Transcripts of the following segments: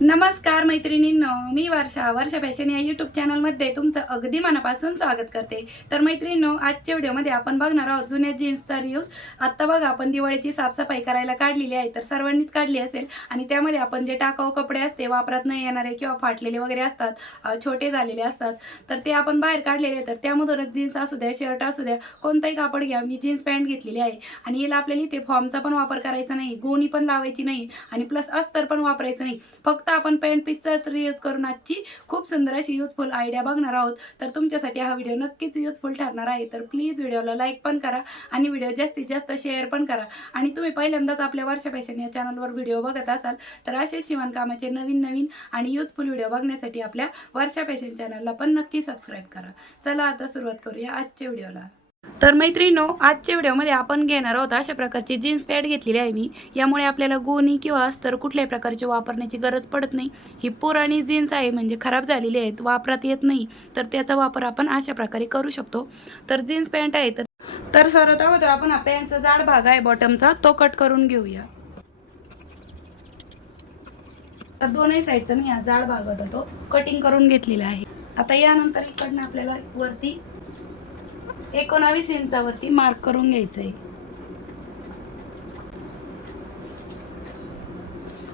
नमस्कार मैत्रिणींनो मी वर्षा वर्षा फॅशन या यूट्यूब चॅनलमध्ये तुमचं अगदी मनापासून स्वागत करते. तर मैत्रिणींनो आजच्या व्हिडिओमध्ये आपण बघणार आहोत जुन्या जीन्सचा रियूज आत्ता बघा आपण दिवाळीची साफसफाई करायला काढलेली आहे तर सर्वांनीच काढली असेल. आणि त्यामध्ये आपण जे टाकाऊ कपडे असते वापरात न येणारे किंवा फाटलेले वगैरे असतात छोटे झालेले असतात तर ते आपण बाहेर काढलेले तर त्यामधूनच जीन्स असू द्या शर्ट असू द्या कोणताही कापड घ्या. मी जीन्स पॅन्ट घेतलेली आहे. आणि याला आपल्याला इथे फॉर्मचा पण वापर करायचा नाही गोणी पण लावायची नाही आणि प्लस अस्तर पण वापरायचं नाही. फक्त आपण पॅन्ट पीसचाच रियूज करून आजची खूप सुंदर अशी युजफुल आयडिया बघणार आहोत. तर तुमच्यासाठी हा व्हिडिओ नक्कीच युजफुल ठरणार आहे. तर प्लीज व्हिडिओला लाईक पण करा आणि व्हिडिओ जास्तीत जास्त शेअर पण करा. आणि तुम्ही पहिल्यांदाच आपल्या वर्षा फॅशन या चॅनलवर व्हिडिओ बघत असाल तर असे शिवणकामाचे नवीन नवीन आणि युजफुल व्हिडिओ बघण्यासाठी आपल्या वर्षा फॅशन चॅनलला पण नक्की सबस्क्राईब करा. चला आता सुरुवात करूया आजच्या व्हिडिओला तर मैत्रिणो आजच्या व्हिडिओमध्ये आपण घेणार आहोत अशा प्रकारची जीन्स पॅड घेतलेली आहे मी. यामुळे आपल्याला गोणी किंवा अस्तर कुठल्याही प्रकारचे वापरण्याची गरज पडत नाही. ही पुराणी जीन्स आहे म्हणजे खराब झालेली आहेत वापरात येत नाही तर त्याचा वापर आपण अशा प्रकारे करू शकतो. तर जीन्स पॅन्ट आहे तर तर सर्वात अगोदर आपण हा पॅन्टचा जाड भाग आहे बॉटमचा तो कट करून घेऊया. तर दोनही साईडचा मी हा जाड भाग होता तो कटिंग करून घेतलेला आहे. आता यानंतर इकडनं आपल्याला वरती एकोणावीस इंचावरती मार्क करून घ्यायचं आहे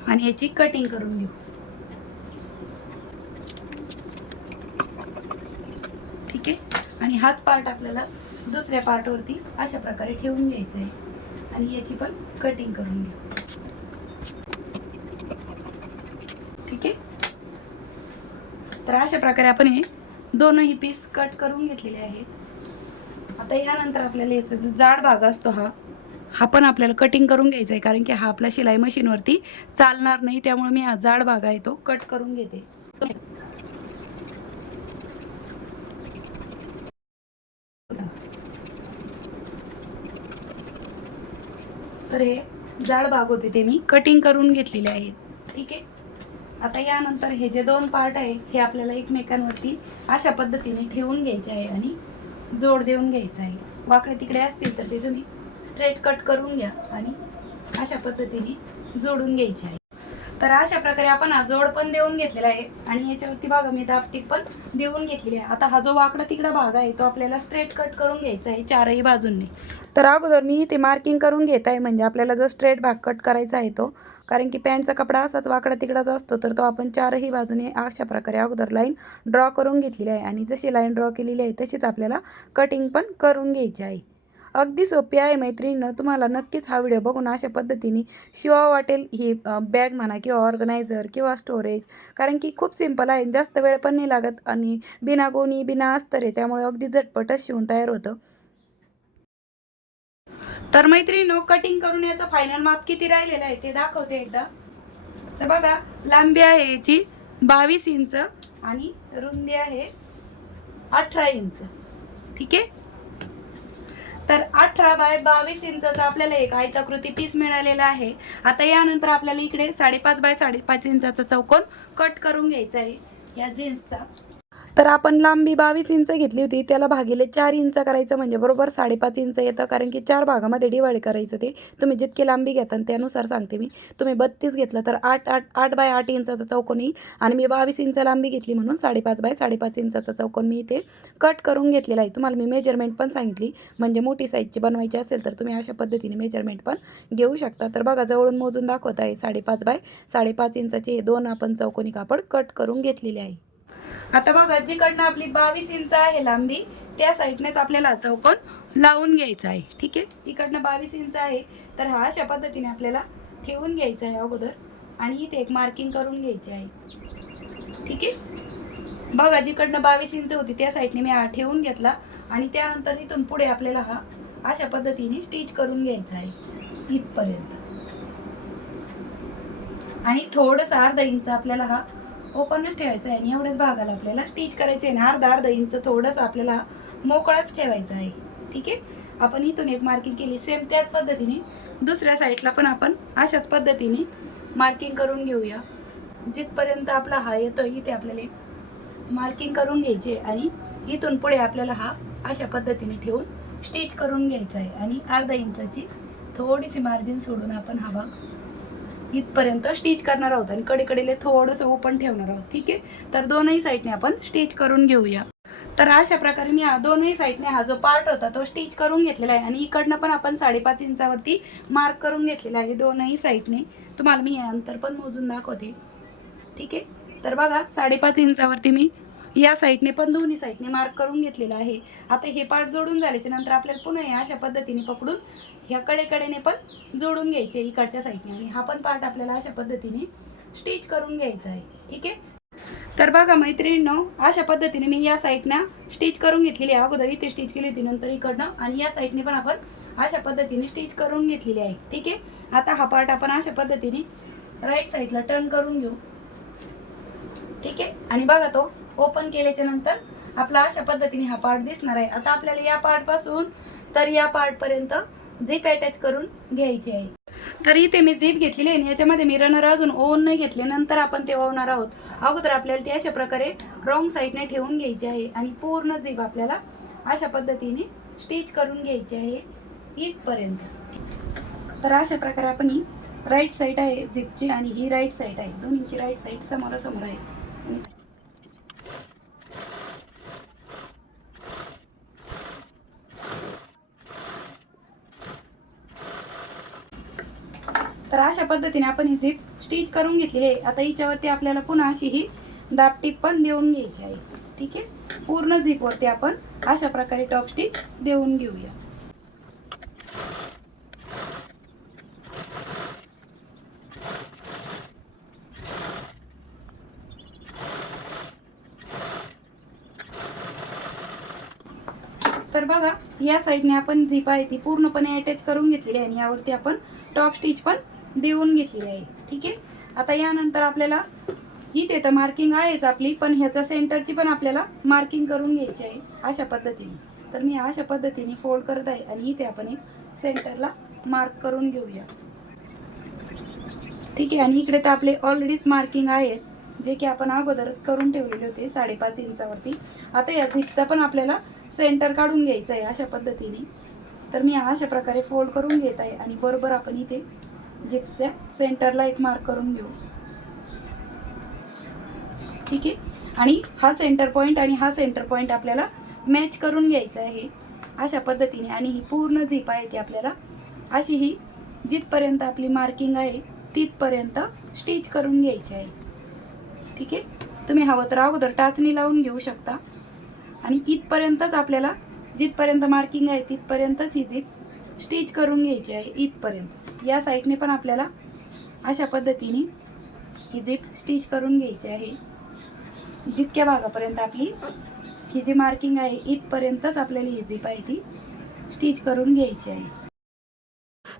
आणि याची कटिंग करून घेऊ. ठीक आहे? आणि हाच पार्ट आपल्याला दुसऱ्या पार्टवरती अशा प्रकारे ठेवून घ्यायचं आहे आणि याची पण कटिंग करून घेऊ. ठीक आहे? तर अशा प्रकारे आपण हे दोनही पीस कट करून घेतलेले आहेत. आता यानंतर आपल्याला याचा जो जाड भाग असतो हा हा पण आपल्याला कटिंग करून घ्यायचा आहे कारण की हा आपला शिलाई मशीनवरती चालणार नाही त्यामुळे मी हा जाड भाग आहे तो कट करून घेते. तर हे जाड भाग होते ते मी कटिंग करून घेतलेले आहेत. ठीक आहे? आता यानंतर हे जे दोन पार्ट आहे हे आपल्याला एकमेकांवरती अशा पद्धतीने ठेवून घ्यायचे आहे आणि जोड देऊन घ्यायचा आहे. वाकडे तिकडे असतील तर ते तुम्ही स्ट्रेट कट करून घ्या आणि अशा पद्धतीने जोडून घ्यायचे आहे. तर अशा प्रकारे आपण हा जोड पण देऊन घेतलेला आहे आणि याच्यावरती बघा मी दापटीक पण देऊन घेतलेली आहे. आता हा जो वाकडा तिकडा भाग आहे तो आपल्याला स्ट्रेट कट करून घ्यायचा आहे चारही बाजूंनी. तर अगोदर मी इथे मार्किंग करून घेत आहे म्हणजे आपल्याला जो स्ट्रेट भाग कट करायचा आहे तो कारण की पॅन्टचा कपडा असाच वाकडा तिकडाच असतो तर तो आपण चारही बाजूने अशा प्रकारे अगोदर लाईन ड्रॉ करून घेतलेली आहे. आणि जशी लाईन ड्रॉ केलेली आहे तशीच आपल्याला कटिंग पण करून घ्यायची आहे. अगदी सोपी आहे मैत्रिणीनं तुम्हाला नक्कीच हा व्हिडिओ बघून अशा पद्धतीने शिवा वाटेल ही बॅग म्हणा किंवा ऑर्गनायझर किंवा स्टोरेज कारण की खूप सिंपल आहे जास्त वेळ पण नाही लागत आणि बिना गोणी बिना अस्तर आहे त्यामुळे अगदी झटपटच शिवून तयार होतं. तर मैत्रिणी कटिंग करून याचं फायनल माप किती राहिलेला आहे ते दाखवते एकदा. तर बघा लांबी आहे याची बावीस इंच आणि रुंदी आहे अठरा इंच. ठीक आहे? तर अठरा बाय बावीस इंचाचा आपल्याला एक आयताकृती पीस मिळालेला आहे. आता यानंतर आपल्याला इकडे साडेपाच बाय साडेपाच इंचाचा चौकोन कट करून घ्यायचा आहे या जीन्सचा तर आपण लांबी बावीस इंच घेतली होती त्याला भागिले चार इंच करायचं म्हणजे बरोबर साडेपाच इंच येतं कारण की चार भागामध्ये डिवाईड करायचं ते. तुम्ही जितकी लांबी घेता त्यानुसार सांगते मी. तुम्ही बत्तीस घेतलं तर आठ आठ आठ बाय आठ इंचाचा चौकोन येईल. आणि मी बावीस इंच लांबी घेतली म्हणून साडेपाच बाय साडेपाच इंचाचा चौकोन मी इथे कट करून घेतलेला आहे. तुम्हाला मी मेजरमेंट पण सांगितली. म्हणजे मोठी साईजची बनवायची असेल तर तुम्ही अशा पद्धतीने मेजरमेंट पण घेऊ शकता. तर बघा जवळून मोजून दाखवत आहे. साडेपाच बाय साडेपाच इंचाचे हे दोन आपण चौकोनी कापड कट करून घेतलेले आहे. आता बघा जिकडनं आपली बावीस इंच आहे लांबी त्या साईडनेच आपल्याला चौकोन लावून घ्यायचा आहे. ठीक आहे? इकडनं बावीस इंच आहे तर हा अशा पद्धतीने आपल्याला ठेवून घ्यायचा आहे अगोदर आणि इथे एक मार्किंग करून घ्यायची आहे. ठीक आहे? बघा जिकडनं बावीस इंच होती त्या साईडने मी हा ठेवून घेतला आणि त्यानंतर इथून पुढे आपल्याला हा अशा पद्धतीने स्टिच करून घ्यायचा आहे. इथपर्यंत. आणि थोडंसं अर्धा इंच आपल्याला हा ओपनच ठेवायचं आहे आणि एवढ्याच भागाला आपल्याला स्टिच करायचे आहे आणि अर्धा अर्धा इंच थोडंसं आपल्याला मोकळाच ठेवायचा आहे. ठीक आहे? आपण इथून एक मार्किंग केली. सेम त्याच पद्धतीने दुसऱ्या साईडला पण आपण अशाच पद्धतीने मार्किंग करून घेऊया. जिथपर्यंत आपला हा येतो इथे आपल्याला एक मार्किंग करून घ्यायचे आणि इथून पुढे आपल्याला हा अशा पद्धतीने ठेवून स्टिच करून घ्यायचा आहे. आणि अर्धा इंचाची थोडीशी मार्जिन सोडून आपण हा भाग इथपर्यंत स्टिच करणार आहोत आणि कडेकडेले थोडंसं ओपन ठेवणार आहोत ठीक आहे? तर दोनही साईडने आपण स्टिच करून घेऊया. तर अशा प्रकारे मी हा दोनही साईडने हा जो पार्ट होता तो स्टिच करून घेतलेला आहे आणि इकडनं पण आपण साडेपाच इंचावरती मार्क करून घेतलेला आहे दोनही साईडने. तुम्हाला मी हे अंतर पण मोजून दाखवते. ठीक आहे? तर बघा साडेपाच इंचावरती मी या साईडने पण दोन्ही साईडने मार्क करून घेतलेला आहे. आता हे पार्ट जोडून झाल्याच्यानंतर आपल्याला पुन्हा अशा पद्धतीने पकडून ह्या कडेकडेने पण जोडून घ्यायचे इकडच्या साईडने आणि हा पण पार्ट आपल्याला अशा पद्धतीने स्टिच करून घ्यायचा आहे. ठीक आहे? तर बघा मैत्रिणींनो अशा पद्धतीने मी या साईडनं स्टिच करून घेतलेली आहे. अगोदर इथे स्टिच केली होती नंतर इकडनं. आणि या साईडने पण आपण अशा पद्धतीने स्टिच करून घेतलेली आहे. ठीक आहे? आता हा पार्ट आपण अशा पद्धतीने राईट साईडला टर्न करून घेऊ. ठीक आहे? आणि बघा तो ओपन केल्याच्यानंतर आपला अशा पद्धतीने हा पार्ट दिसणार आहे. आता आपल्याला या पार्टपासून तर या पार्टपर्यंत झीप अटॅच करून घ्यायची आहे. तर इथे मी झीप घेतलेली आहे आणि याच्यामध्ये मी रनर अजून ओन नाही घेतले. नंतर आपण ते ओवणार आहोत. अगोदर आपल्याला ती अशा प्रकारे रॉंग साईडने ठेवून घ्यायची आहे आणि पूर्ण झीप आपल्याला अशा पद्धतीने स्टिच करून घ्यायची आहे इथपर्यंत. तर अशा प्रकारे आपण ही राईट साईड आहे झिपची आणि ही राईट साईड आहे. दोन्हीची राईट साईड समोरासमोर आहे. आणि तर अशा पद्धतीने आपण ही झिप स्टिच करून घेतलेली आहे. आता हिच्यावरती आपल्याला पुन्हा अशी ही दापटीप पण देऊन घ्यायची आहे. ठीक आहे? पूर्ण झिपवरती आपण अशा प्रकारे टॉप स्टिच देऊन घेऊया. तर बघा या साईडने आपण झिप आहे ती पूर्णपणे अटॅच करून घेतलेली आहे आणि यावरती आपण टॉप स्टिच पण देऊन घेतलेली आहे. ठीक आहे? आता यानंतर आपल्याला इथे तर मार्किंग आहेच आपली पण ह्याचा सेंटरची पण आपल्याला मार्किंग करून घ्यायची आहे अशा पद्धतीने. तर मी अशा पद्धतीने फोल्ड करत आहे आणि इथे आपण एक सेंटरला मार्क करून घेऊया. ठीक आहे? आणि इकडे तर आपले ऑलरेडीच मार्किंग आहेत जे की आपण अगोदरच करून ठेवलेले होते साडेपाच इंचावरती. आता या झिपचा पण आपल्याला सेंटर काढून घ्यायचं आहे अशा पद्धतीने. तर मी अशा प्रकारे फोल्ड करून घेत आहे आणि बरोबर आपण इथे झिपच्या सेंटरला एक मार्क करून घेऊ. ठीक आहे? आणि हा सेंटर पॉईंट आणि हा सेंटर पॉईंट आपल्याला मॅच करून घ्यायचा आहे. अशा पद्धतीने आणि ही पूर्ण झिप आहे ती आपल्याला अशी ही जिथपर्यंत आपली मार्किंग आहे तिथपर्यंत स्टिच करून घ्यायची आहे. ठीक आहे? तुम्ही हवं तर अगोदर टाचणी लावून घेऊ शकता. आणि इथपर्यंतच आपल्याला जिथपर्यंत मार्किंग आहे तिथपर्यंतच ही झिप स्टिच करून घ्यायची आहे इथपर्यंत. या साईडने पण आपल्याला अशा पद्धतीने ही जीप स्टिच करून घ्यायची आहे. जितक्या भागापर्यंत आपली ही जी मार्किंग आहे इथपर्यंतच आपल्याला ही जीप आहे ती स्टिच करून घ्यायची आहे.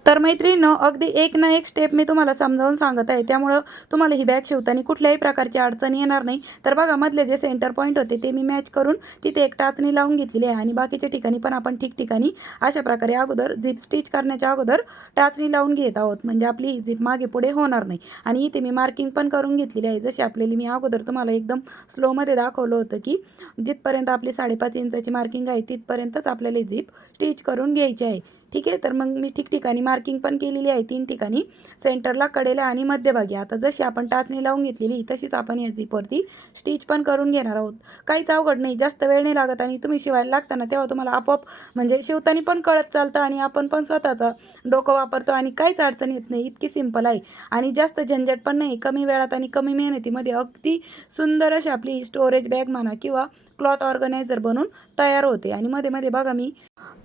तर मैत्रिणीनं अगदी एक ना एक स्टेप मी तुम्हाला समजावून सांगत आहे. त्यामुळं तुम्हाला ही बॅग शिवताना कुठल्याही प्रकारची अडचण येणार नाही. तर बघा मधले जे सेंटर पॉईंट होते ते मी मॅच करून तिथे एक टाचणी लावून घेतलेली आहे. आणि बाकीच्या ठिकाणी पण आपण ठिकठिकाणी अशा प्रकारे अगोदर झिप स्टिच करण्याच्या अगोदर टाचणी लावून घेत आहोत. म्हणजे आपली ही झिप मागे पुढे होणार नाही. आणि इथे मी मार्किंग पण करून घेतलेली आहे. जशी आपल्याला मी अगोदर तुम्हाला एकदम स्लोमध्ये दाखवलं होतं की जिथपर्यंत आपली साडेपाच इंचाची मार्किंग आहे तिथपर्यंतच आपल्याला झिप स्टिच करून घ्यायची आहे. ठीक आहे? तर मग मी ठिकठिकाणी मार्किंग पण केलेली आहे तीन ठिकाणी. सेंटरला कडेला आणि मध्यभागी. आता जशी आपण टाचणी लावून घेतलेली तशीच आपण याची परती स्टिच पण करून घेणार आहोत. काहीच अवघड नाही. जास्त वेळ नाही लागत आणि तुम्ही शिवायला लागताना तेव्हा तुम्हाला आपोआप म्हणजे शिवताना पण कळत चालतं आणि आपण पण स्वतःचं डोकं वापरतो आणि काहीच अडचण येत नाही. इतकी सिंपल आहे. आणि जास्त झंझट पण नाही. कमी वेळात आणि कमी मेहनतीमध्ये अगदी सुंदर अशी आपली स्टोरेज बॅग म्हणा किंवा क्लॉथ ऑर्गनायझर बनून तयार होते. आणि मध्ये मध्ये बघा मी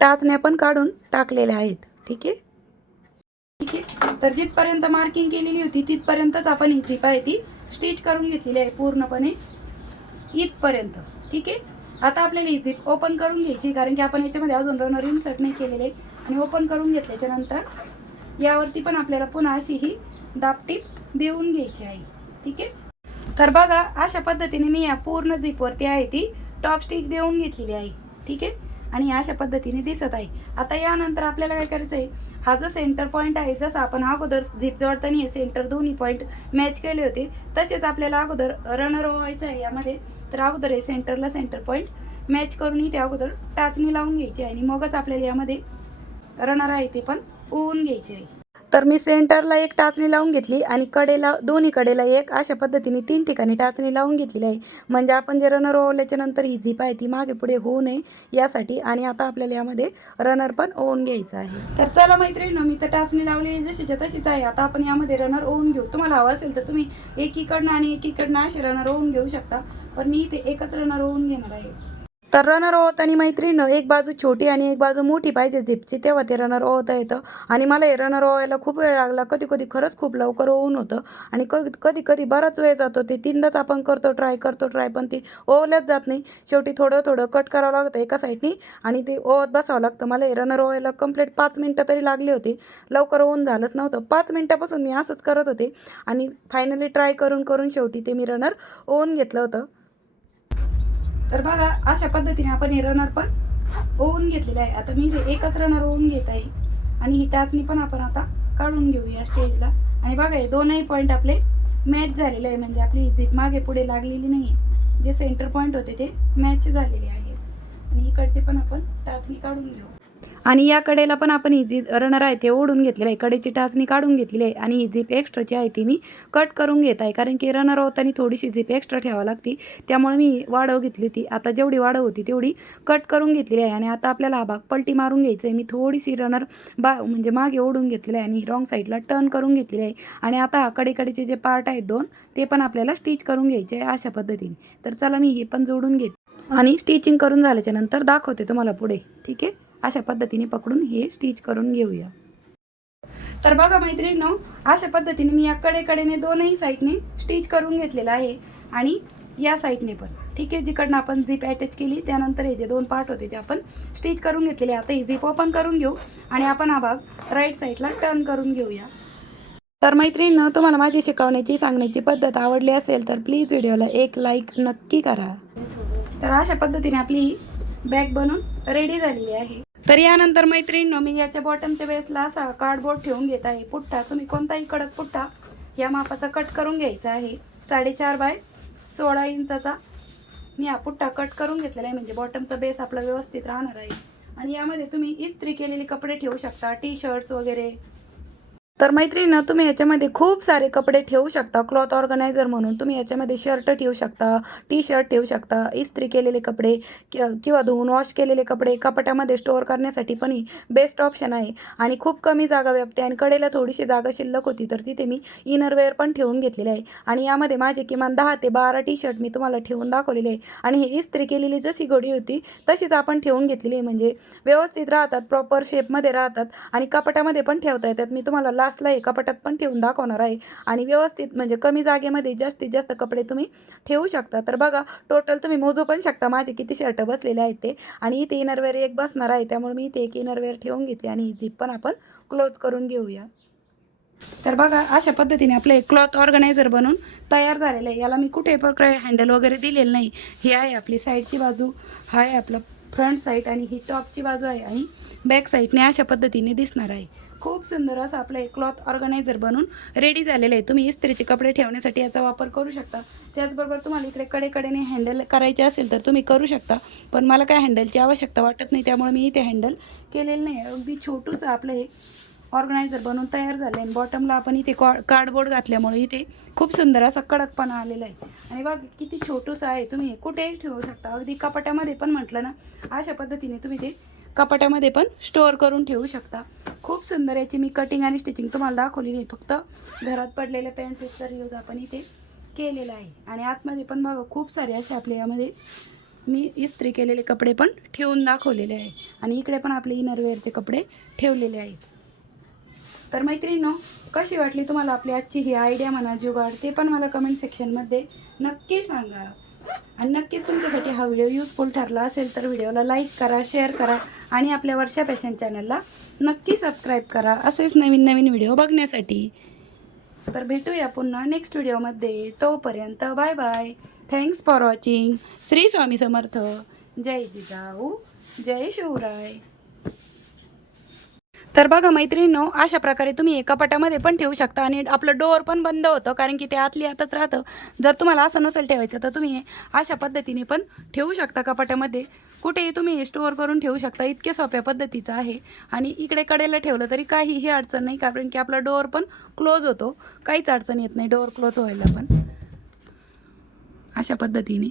टाचण्या पण काढून टाकलेल्या आहेत. ठीक आहे? ठीक आहे. तर जिथपर्यंत मार्किंग केलेली होती तिथपर्यंतच आपण ही झिप आहे ती स्टिच करून घेतलेली आहे पूर्णपणे. इथपर्यंत. ठीक आहे? आता आपल्याला ही झिप ओपन करून घ्यायची कारण की आपण याच्यामध्ये अजून रनर इन्सर्ट नाही केलेले आणि ओपन करून घेतल्याच्या नंतर यावरती पण आपल्याला पुन्हा अशी ही दापटीप देऊन घ्यायची आहे. ठीक आहे? तर बघा अशा पद्धतीने मी या पूर्ण झिपवरती आहे ती टॉप स्टिच देऊन घेतलेली आहे. ठीक आहे? आणि अशा पद्धतीने दिसत आहे. आता यानंतर आपल्याला काय करायचं आहे? हा जो सेंटर पॉईंट आहे जसं आपण अगोदर झिप जोडताना सेंटर दोन्ही पॉईंट मॅच केले होते तसेच आपल्याला अगोदर रनर व्हायचं आहे यामध्ये. तर अगोदर हे सेंटरला सेंटर पॉईंट मॅच करून इथे अगोदर टाचणी लावून घ्यायची आहे आणि मगच आपल्याला यामध्ये रनर आहे ते पण ओवून घ्यायचे आहे. तर मी सेंटरला एक टाचणी लावून घेतली आणि कडेला दोन्ही कडेला एक अशा पद्धतीने तीन ठिकाणी टाचणी लावून घेतलेली आहे. म्हणजे आपण जे रनर ओवल्याच्या नंतर ही झीप आहे ती मागे पुढे होऊ नये यासाठी आणि आता आपल्याला यामध्ये रनर पण ओवून घ्यायचं आहे. तर चला मैत्रिणी मी तर टाचणी लावलेली जशीच्या तशीच आहे. आता आपण यामध्ये रनर ओवून घेऊ. तुम्हाला हवं असेल तर तुम्ही एकीकडनं आणि एकीकडनं असे रनर ओवून घेऊ शकता. पण मी इथे एकच रनर ओवून घेणार आहे. तर रनर ओवताना मैत्रीण एक बाजू छोटी आणि एक बाजू मोठी पाहिजे झिपची तेव्हा ते रनर ओवता येतं. आणि मला हे रनर ओवायला खूप वेळ लागला. कधी कधी खरंच खूप लवकर ओवून होतं. आणि कधी कधी कधी बराच वेळ जातो. ते तीनदाच आपण करतो ट्राय करतो ट्राय पण ती ओवल्याच जात नाही. शेवटी थोडं थोडं कट करावं लागतं एका साईडनी आणि ते ओवत बसावं लागतं. मला हे रनर ओवायला कंप्लीट पाच मिनटं तरी लागली होती. लवकर ओवून झालंच नव्हतं. पाच मिनटापासून मी असंच करत होते. आणि फायनली ट्राय करून करून शेवटी ते मी रनर ओवून घेतलं होतं. तर बघा अशा पद्धतीने आपण हे रनर पण ओवून घेतलेलं आहे. आता मी हे एकच रनर ओवून घेत आहे. आणि ही टाचणी पण आपण आता काढून घेऊ या स्टेजला आणि बघा हे दोनही पॉईंट आपले मॅच झालेले आहे. म्हणजे आपली ही झीप मागे पुढे लागलेली नाही आहे जे सेंटर पॉईंट होते ते मॅच झालेले आहे. आणि इकडचे पण आपण टाचणी काढून घेऊ. आणि या कडेला पण आपण ही जी रनर आहे ते ओढून घेतलेलं आहे. कडेची टाचणी काढून घेतलेली आहे आणि ही झीप एक्स्ट्राची आहे ती मी कट करून घेत आहे. कारण की रनर होताना थोडीशी झीप एक्स्ट्रा ठेवावी लागती. त्यामुळे मी वाढव घेतली होती आता जेवढी वाढव होती तेवढी कट करून घेतलेली आहे. आणि आता आपल्याला हा भाग पलटी मारून घ्यायचं आहे. मी थोडीशी रनर बा म्हणजे मागे ओढून घेतलेली आहे आणि रॉंग साईडला टर्न करून घेतलेली आहे. आणि आता कडेकडेचे जे पार्ट आहेत दोन ते पण आपल्याला स्टिच करून घ्यायचे आहे अशा पद्धतीने. तर चला मी हे पण जोडून घेते. आणि स्टिचिंग करून झाल्याच्यानंतर दाखवते तुम्हाला पुढे. ठीक आहे? अशा पद्धतीने पकडून हे स्टिच करून घेऊया. तर बघा मैत्रिणींनो अशा पद्धतीने मी या कडेकडेने दोनही साईडने स्टिच करून घेतलेलं आहे आणि या साईडने पण. ठीक आहे जिकडनं आपण झीप अटॅच केली त्यानंतर हे जे दोन पार्ट होते ते आपण स्टिच करून घेतलेले. आता ही झीप ओपन करून घेऊ आणि आपण हा भाग राईट साईडला टर्न करून घेऊया. तर मैत्रिणीनं तुम्हाला माझी शिकवण्याची सांगण्याची पद्धत आवडली असेल तर प्लीज व्हिडिओला एक लाईक नक्की करा. तर अशा पद्धतीने आपली ही बॅग बनून रेडी झालेली आहे. तर यानंतर मैत्रिणींनो मी याच्या बॉटमच्या बेसला असा कार्डबोर्ड ठेवून घेत आहे. पुठ्ठा तुम्ही कोणताही कडक पुठ्ठा या मापाचा कट करून घ्यायचा आहे. साडेचार बाय सोळा इंचाचा मी हा पुठ्ठा कट करून घेतलेला आहे. म्हणजे बॉटमचा बेस आपला व्यवस्थित राहणार आहे. आणि यामध्ये तुम्ही इस्त्री केलेले कपडे ठेवू शकता टी शर्ट्स वगैरे. तर मैत्रिणीनं तुम्ही याच्यामध्ये खूप सारे कपडे ठेवू शकता क्लॉथ ऑर्गनायझर म्हणून. तुम्ही याच्यामध्ये शर्ट ठेवू शकता टी शर्ट ठेवू शकता इस्त्री केलेले कपडे कि- किंवा धुवून वॉश केलेले कपडे कपाटामध्ये स्टोअर करण्यासाठी पण ही बेस्ट ऑप्शन आहे. आणि खूप कमी जागा व्यापते आणि कडेला थोडीशी जागा शिल्लक होती तर तिथे मी इनरवेअर पण ठेवून घेतलेले आहे. आणि यामध्ये माझे किमान दहा ते बारा टी शर्ट मी तुम्हाला ठेवून दाखवलेले आहे. आणि ही इस्त्री केलेली जशी घडी होती तशीच आपण ठेवून घेतलेली आहे. म्हणजे व्यवस्थित राहतात प्रॉपर शेपमध्ये राहतात आणि कपाटामध्ये पण ठेवता येतात. मी तुम्हाला ग्लासला एका पटात पण ठेवून दाखवणार आहे. आणि व्यवस्थित म्हणजे कमी जागेमध्ये जास्तीत जास्त कपडे तुम्ही ठेवू शकता. तर बघा टोटल तुम्ही मोजू पण शकता. माझे किती शर्ट बसलेले आहेत ते. आणि इथे इनरवेअर एक बसणार आहे. त्यामुळे मी इथे एक इनरवेअर ठेवून घेतली आणि ही झीप पण आपण क्लोज करून घेऊया. तर बघा अशा पद्धतीने आपलं एक क्लॉथ ऑर्गनायझर बनून तयार झालेलं आहे. याला मी कुठे प्रकारे हँडल वगैरे दिलेलं नाही. ही आहे आपली साईडची बाजू. हा आहे आपलं फ्रंट साईड आणि ही टॉपची बाजू आहे. आणि बॅक साईडने अशा पद्धतीने दिसणार आहे. खूप सुंदर असं आपलं एक क्लॉथ ऑर्गनायझर बनून रेडी झालेलं आहे. तुम्ही इस्त्रीचे कपडे ठेवण्यासाठी याचा वापर करू शकता. त्याचबरोबर तुम्हाला इकडे कडेकडेने हँडल करायचे असेल तर तुम्ही करू शकता. पण मला काय हँडलची आवश्यकता वाटत नाही त्यामुळे मी इथे हँडल केलेलं नाही अगदी छोटूसं आपलं हे ऑर्गनायझर बनवून तयार झालं आहे आणि बॉटमला आपण इथे कॉ कार्डबोर्ड घातल्यामुळे इथे खूप सुंदर असा कडकपणा आलेला आहे. आणि बघ किती छोटूसं आहे. तुम्ही कुठेही ठेवू शकता. अगदी कपाटामध्ये पण म्हटलं ना अशा पद्धतीने तुम्ही ते कपाटामध्ये पण स्टोअर करून ठेवू शकता. खूप सुंदर याची मी कटिंग आणि स्टिचिंग तुम्हाला दाखवलेली आहे. फक्त घरात पडलेल्या पॅन्ट पीसचा यूज आपण इथे केलेला आहे. आणि आतमध्ये पण बघा खूप सारे असे आपले यामध्ये मी इस्त्री केलेले कपडे पण ठेवून दाखवलेले आहे. आणि इकडे पण आपले इनरवेअरचे कपडे ठेवलेले आहेत. तर मैत्रिणींनो कशी वाटली तुम्हाला आपली आजची ही आयडिया म्हणा जुगाड ते पण मला कमेंट सेक्शनमध्ये नक्की सांगा. आणि नक्कीच तुमच्यासाठी हा व्हिडिओ युजफुल ठरला असेल तर व्हिडिओला लाईक करा शेअर करा आणि आपल्या वर्षा फॅशन चॅनलला नक्की सबस्क्राईब करा असेच नवीन नवीन व्हिडिओ बघण्यासाठी. तर भेटूया पुन्हा नेक्स्ट व्हिडिओमध्ये तोपर्यंत bye bye thanks for watching Shri Swami Samarth. जय जिजाऊ. जय शिवराय. तर बघा मैत्रिणींनो अशा प्रकारे तुम्ही एका पटामध्ये पण ठेवू शकता आणि आपलं डोअर पण बंद होतं कारण की ते आतली आतच राहतं. जर तुम्हाला असं नसेल ठेवायचं तर तुम्ही अशा पद्धतीने पण ठेवू शकता कपाटामध्ये कुठेही तुम्ही हे स्टोअर करून ठेवू शकता इतके सोप्या पद्धतीचं आहे. आणि इकडे कडेला ठेवलं तरी काहीही अडचण नाही कारण की आपला डोअर पण क्लोज होतो. काहीच अडचण येत नाही डोअर क्लोज व्हायला पण. अशा पद्धतीने.